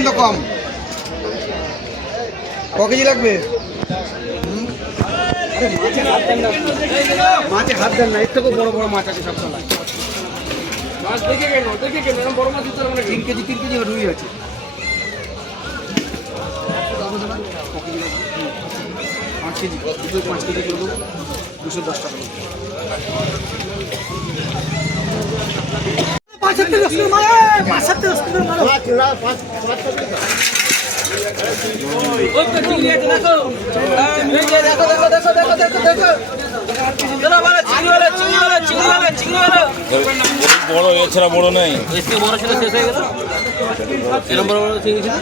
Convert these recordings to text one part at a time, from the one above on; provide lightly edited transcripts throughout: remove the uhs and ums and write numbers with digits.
ওজন তো কম। ক কেজি লাগবে? মাছে হাত দেন না, এর থেকেও বড় বড় মাছ আছে সব সময়। মাছ দেখে কেন এরকম বড় মাছ দিতে মানে 3 কেজি রুই আছে। 5 কেজি 5 কেজি করবো 210 টাকা। বড় এছাড়া বড় নাই, বড় ছিল শেষ হয়ে গেল। এরকম বড় বড় চিংড়ি ছিল।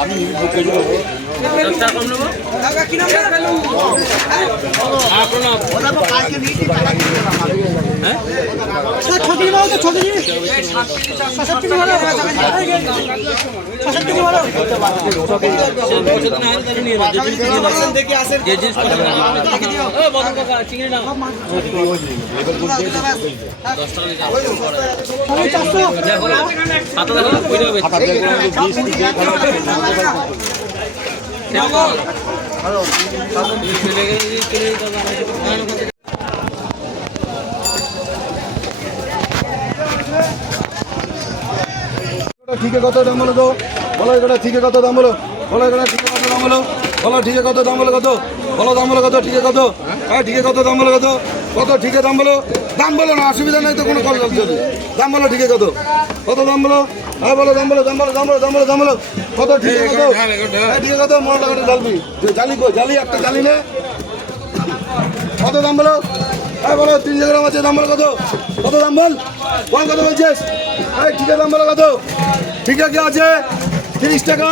আমি 2 কেজি নেবো। চিংড়ি না ঠিক কত দাম বলো তো, বলো এটা ঠিক কত দাম বলো, বলো এটা ঠিক কত দাম বলো, বলো ঠিক কত দাম বলো, কত বলো দাম বলো, কত ঠিক কত, হ্যাঁ ঠিক কত দাম বলো, কত কত ঠিক দাম বলো, দাম বলো না, অসুবিধা নেই তো কোনো কল চলছে, দাম বলো ঠিক কত, কত দাম বলো, হ্যাঁ বলো দাম বলো, দাম বলো, দাম বলো, দাম বলো, দাম বলো, কত ঠিক কত, হ্যাঁ ঠিক কত, মনে টাকাটা জ্বালবি, জালি কই জালি একটা জালি নে, কত দাম বলো, হ্যাঁ বলো 300 গ্রাম আছে, দাম বলো কত, কত দাম বল, বল কত বলছিস, হ্যাঁ ঠিক দাম বলো কত, ঠিক আছে আছে 30 টাকা,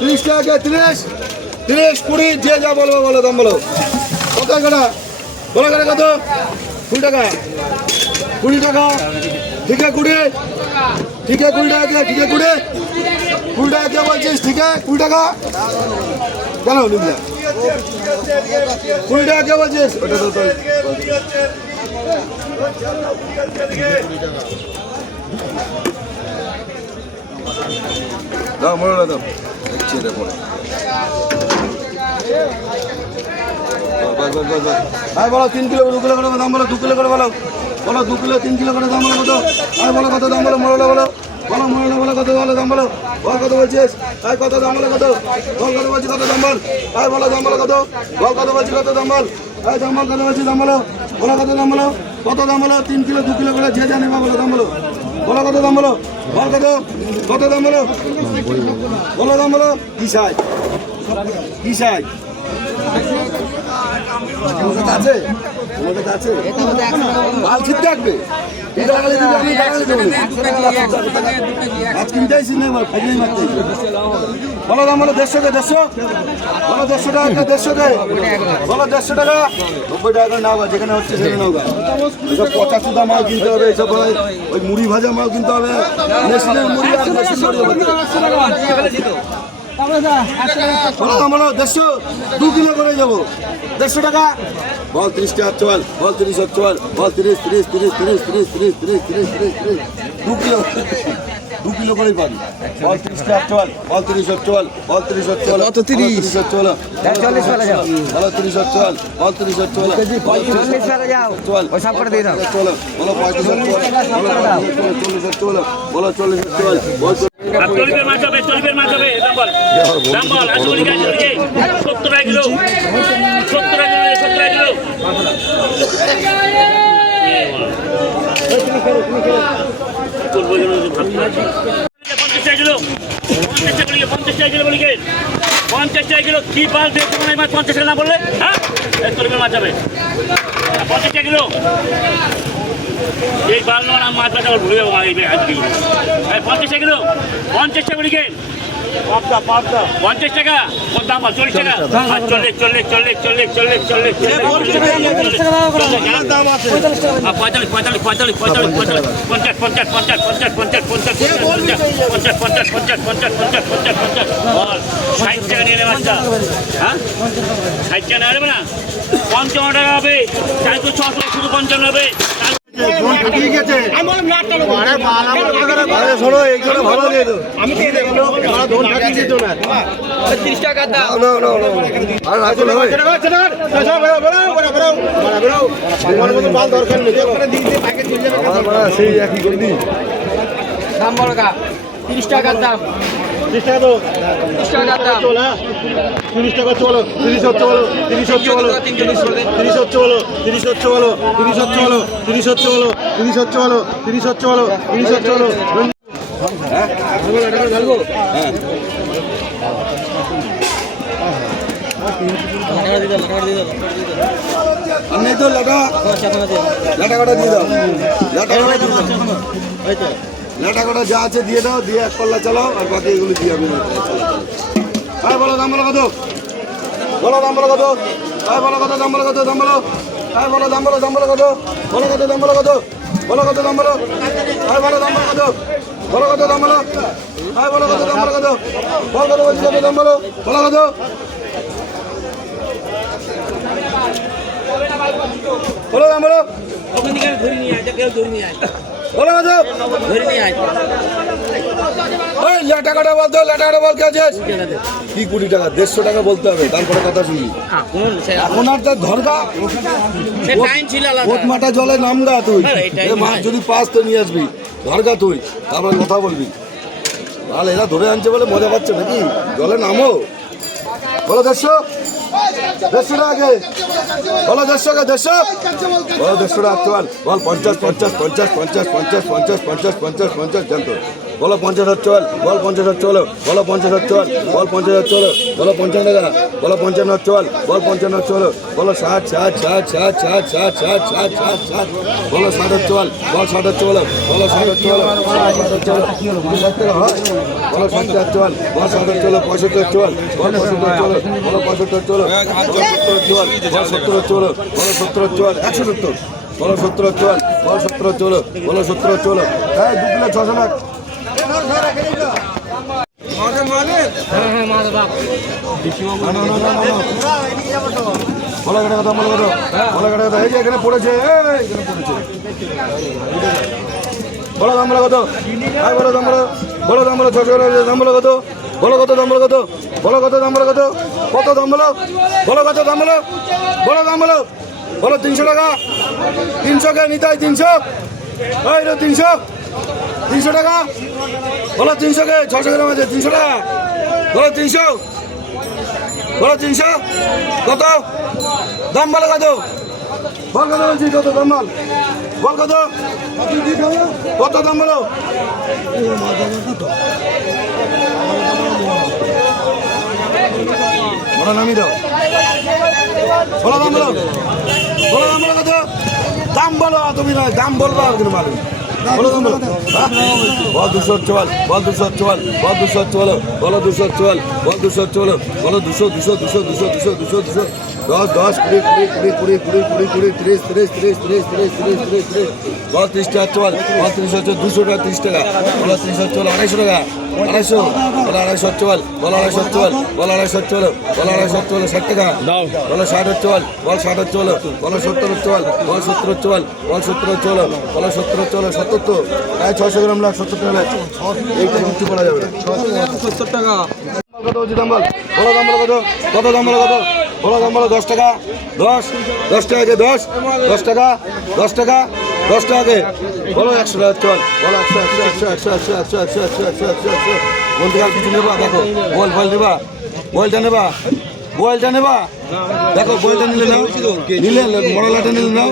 30 টাকা 30 30 20 যে যা বলবো বলো দাম বলো, কত কাটা বলো কাটা কত 20 টাকা 20 টাকা, ঠিক আছে 20, ঠিক আছে 20 টাকা, ঠিক আছে 20 টাকা কে বলছিস, ঠিক আছে 20 টাকা কেন নিবি 20 টাকা কে বলছিস, ওটা তো দাও মনে দাও ছেড়ে পড়ে হ্যাঁ বলো 3 কিলো 2 কিলো করে দাম বলো, 2 কিলো করে বলো, বলো 2 কিলো 3 কিলো করে দাম বলো কত, হ্যাঁ বলো কত দাম বলো, মরলা বলো, বলো মরলা বলো কত বলো দাম বলো, বল কত বলছিস, হ্যাঁ কত দাম বলো কত, বল কত বলছিস কত দাম বল, হ্যাঁ বলো দাম বলো কত, বল কত বলছিস কত দাম বল, হ্যাঁ দাম বল কত বলছিস দাম বলো, বলো কত দাম বলো, কত দাম বলো 3 কিলো 2 কিলো করে যে জানে বলো দাম বলো, বলো কত দাম বলো, বল কত কত দাম বলো, বলো দাম বলো, কি সাইজ কি সাইজ আছে আছে মাল ঠিক থাকবে, বলো দাম বলো 150 কে 150, বলো 150 টাকা 150 কে, বলো 150 টাকা 90 টাকা করে নাও, যেখানে হচ্ছে সেখানে নাও, এসব 85 দাম মাল কিনতে হবে, এসব ওই মুড়ি ভাজা মাল কিনতে হবে, মেশিনের মুড়ি আর মেশিন বলো দাম বলো 150, 2 কিলো করে যাবো 150 টাকা, বল 30 টাকা চল, বল 30 চল, বল 30 30 30 30 30 30 30 30 30 2 কিলো 2 কিলো করেই পাবি, বল 30 টাকা চল, বল 30 চল, বল 30 চল, কত 30 চল, 40 বেলা যাও, বল 30 চল, বল 30 চল, 40 বেলা যাও চল, ওই সব করে দিয়ে দাও চল, বলো 35 চল, বলো 40 চল, বলো 40 চল, বল তলিবের মাছ হবে, তলিবের মাছ হবে, দাম বল দাম বল, আসলে কি আছে 70 টাকা কিলো, 70 টাকা কিলো, 70 টাকা কিলো, করবো যেন ভাবছি 50 টাকা কিলো, 50 টাকা কিলো বলি কে 50 টাকা কিলো, কি পাল দিয়ে তোমার মাছ 50 টাকা না বললে, হ্যাঁ তলিবের মাছ হবে 50 টাকা কিলো, এই বাল মাছ বাঁচা ভুলে যাবো আজকে 50 টাকা কিলো, 50 টাকা বলি কে 50 টাকা কোন দাম বল 40 টাকা আর 40 টাকা নিয়ে নেবে হ্যাঁ 60 টাকা নেবে না 55 টাকা হবে 400 শুধু 55 হবে সেই একই করে দিই দাম বলো কা 30 টাকার দাম 30 টাকা তো 30 টাকার দাম 30 টাকা চলো 30 হচ্ছে বলো 30 হচ্ছে বলো 30 হচ্ছে বলো 30 হচ্ছে বলো 30 হচ্ছে বলো 30 হচ্ছে বলো 30 হচ্ছে বলো 30 হচ্ছে বলো 30 হচ্ছে বলো হ্যাঁ ঢালবো হ্যাঁ আমি তো লাটা কাটা দিয়ে দাও লাটা কাটা যা আছে দিয়ে দাও দিয়ে এক পাল্লা চালাও আর বাকি এগুলো দিয়ে আমি হ্যাঁ বলো দাম বলো কত বলো দাম বলো কত হ্যাঁ বলো কত দাম বলো কত দাম বলো হ্যাঁ বলো দাম বলো কত বলো কত দাম বলো কত বলো কত দাম বলো হ্যাঁ বলো দাম বলো কত বলো কত দাম বলো হ্যাঁ বলো কত দাম বলো কত বল কত বলছি কত দাম বলো বলো কত বলো দাম বলো বলো কত ওই লাটা কাটা বলতো লাটা কাটা বল কে আছিস কি 20 টাকা 150 টাকা বলতে হবে তারপরে কথা শুনবি এখন আর তার ধরবা মাটা জলে নামগা তুই মাছ যদি পাস তো নিয়ে আসবি ধরগা তুই তারপরে কথা বলবি তাহলে এরা ধরে আনছে বলে মজা পাচ্ছে নাকি জলে নামো বলো 150 টাকা বলো 150 টাকা 150 বলো 150 টাকা চল বল 50 50 50 50 50 50 50 50 50 জানতো বলো 50 চল বল 50 চলো বলো 50 চল বল 50 চলো বলো 50 টাকা বলো 55 চল বল 55 চলো বলো 60 60 60 60 60 60 60 60 60 বলো 60 চল বল 60 চলো বলো 60 চলো 60 চলো বলো 60 চল বল 60 চলো 65 চল বল 65 চলো বলো 75 চলো 70 চল বল 70 চলো বলো 70 চল 170 বলো 70 চল বল 70 চলো বলো 70 চলো হ্যাঁ 2 কিলো 600 টাকা বলো কথা কথা বলো কথা এই যে এখানে পড়েছে বলো দাম বলো কত বলো দাম বলো দাম বলো 600 দাম বলো কত বলো কত দাম বলো কত বলো কত দাম বলো কত কত দাম বলো বলো কত দাম বলো বলো দাম বলো বলো 300 টাকা 300 কে নিতে হয় 300 ওই 300 টাকা বলো 300 কে 600 গ্রাম আছে 300 টাকা বলো 300 বলো 300 কত দাম বলো কত বল কত বলছি কত দাম বল কত কত দাম বলো বলো নামি দাও বলো দাম বলো বলো দাম বলো কত দাম বলো তুমি নয় দাম বলবো আর কিন্তু মালুম বলো দাম বলো বল 200 চল বল 200 চল বল 200 চলো বলো 200 চল বল 200 চলো বলো 200 200 200 200 200 200 10 10 20 20 20 20 30 30 30 30 30 30 বল 30 টাকা চল বল 300 চল 200 টাকা 30 টাকা বল 300 চল 250 টাকা 250 বল 250 চল বল 250 চল বল 250 চলো বল 250 চল 60 টাকা বল 60 চল বল 60 চলো বল 70 চল বল 70 চল বল 70 চলো বল 70 চলো 70 প্রায় 600 গ্রাম লাখ 70 টাকা এইটা কিছু বলা যাবে না 70 টাকা কত বলছি দাম বল বলো দাম বলো কত দাম বলো কত বলো দাম বলো 10 টাকা 10 টাকা 10 টাকা 10 টাকা 10 টাকা বলো 100 টাকা চল বলো 100 বলতে আর কিছু নেবা দেখো বল নেবা বলটা নেবা দেখো বলটা নিলে নাও নিলে মরলাটা নিলে নাও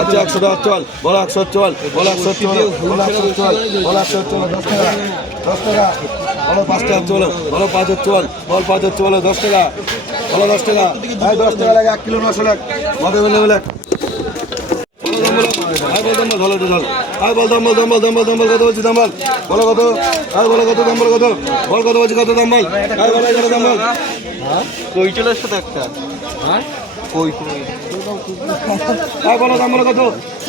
আচ্ছা 100 টাকা চল বলো 100 চল বলো 100 চল বলো 100 চল বলো 100 চল 10 টাকা 10 টাকা বলো 5 টাকা চলো বলো 5 চল বল 5 চলো 10 টাকা বলো 10 টাকা 10 টাকা লাগে 1 কিলো 900 লাখ কত বলে বলো আয় বল দাম্বল ভালো একটু ঢালো আয় বল দাম্বল দাম্বল দাম্বল দাম্বল কত বলছি দাম্বল বলো কত আয় বলো কত দাম্বল কত বল কত বলছি কত দাম্বল আয় বলো কত দাম্বল কই চলে আসছে তো একটা কই আয় বলো দাম্বল কত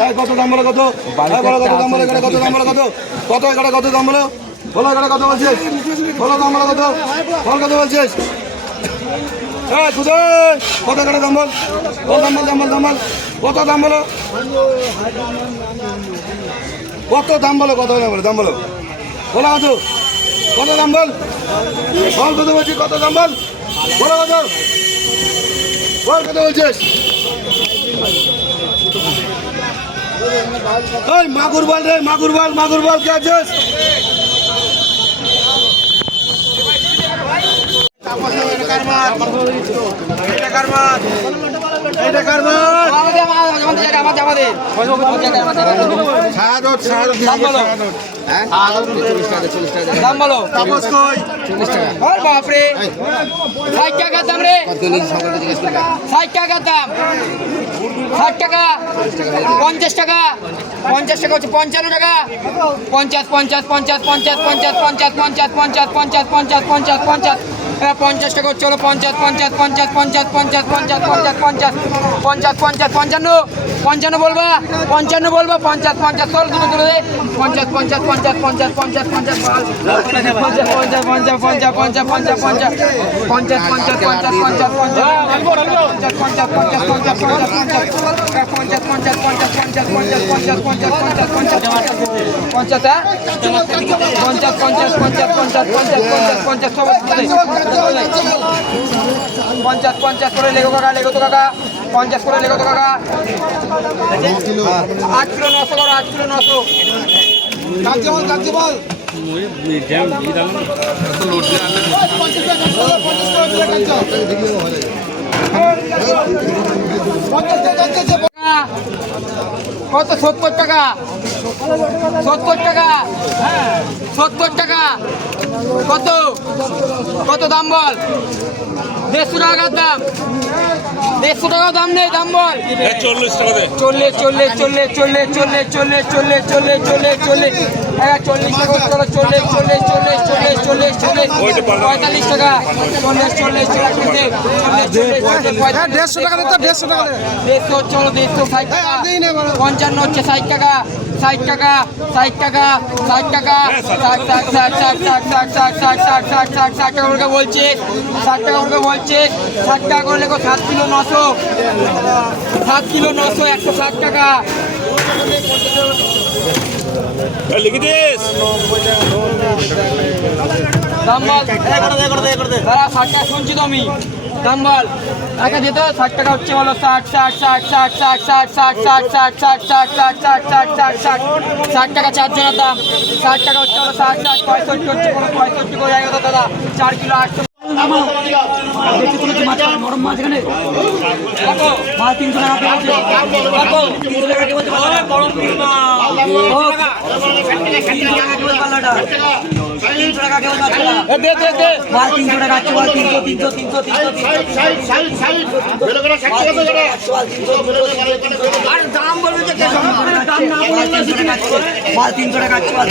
আয় কত দাম্বল কত আয় বলো কত দাম্বল এখানে কত দাম্বল কত কত এখানে কত দাম্বল বলো এখানে কত বলছিস বলো দাম্বল কত বল কত বলছিস হ্যাঁ তুই কত এখানে দাম্বল বল দাম্বল দাম্বল দাম্বল কত দাম বলো কত দাম বলো কত দাম বলো বলো কত দাম বল বল কত বলছিস কত দাম বল বলো কত বল কত বলছিস এই মাগুর বল রে মাগুর বল কে আছিস বাপরে 60 টাকা দাম রে 60 টাকা দাম 60 টাকা 50 টাকা 50 টাকা হচ্ছে 55 টাকা 50 50 50 50 50 50 50 50 50 50 50 50 50 টাকা চলো 50 50 50 50 50 50 50 50 50 55 55 বলবা 55 বলবা 50 50 চল দুটো দুটো 50 50 50 50 50 50 50 করে লেগো কাকা 50 করে লেগো তো কাকা 8 কিলো 900 করো 8 কিলো 900 কাঁচি বল কত 70 টাকা 70 টাকা 70 টাকা কত কত দাম বল 150 টাকার দাম 150 টাকা দাম নেই দাম বল 40 টাকা দে 40 40 40 40 40 40 40 40 40 40 টাকা চলো 40 40 40 40 40 40 45 টাকা 40 40 টাকা দিতে 150 টাকা দিতে 150 টাকা 150 চলো 160 টাকা 55 হচ্ছে 60 টাকা 60 টাকা 60 টাকা 60 টাকা 60 টাকা করে বলছে 60 টাকা করে বলছে 60 টাকা করে লেখো 7 কিলো 900 7 কিলো 900 160 টাকা লিখে দিস দাম বল দাঁড়া 60 টাকা শুনছি তো আমি দাম বল টাকা দিত 60 টাকা হচ্ছে বলো 60 60 60 60 60 60 60 60 60 60 60 60 60 টাকা 4 জনের দাম 60 টাকা হচ্ছে বলো 60 60 65 হচ্ছে কোনো 65 করে যাবে দাদা 4 কিলো 800 নরম মাছ এখানে মাছ 300 টাকা কত 300 টাকা বলতে গরম 300 টাকা কেউ মাছ দে দে দে মাছ 300 টাকা আছে মাছ 300 আর দাম বলবে যে দাম না বললে 300 টাকা আছে মাছ 300 টাকা আছে মাছ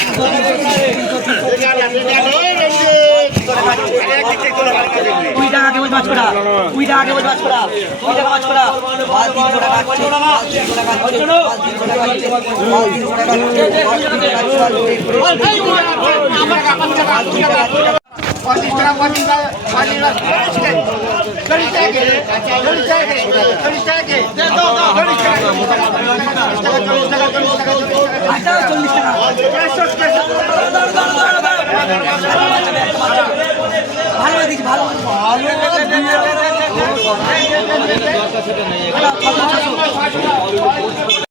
20 টাকা কেউ মাছ করা 20 টাকা কেউ মাছ করা 20 টাকা মাছ করা মাছ 300 টাকা আছে মাছ 300 টাকা আছে মাছ 300 টাকা আছে মাছ 300 টাকা আছে 50 টাকা 40 টাকা 40 টাকা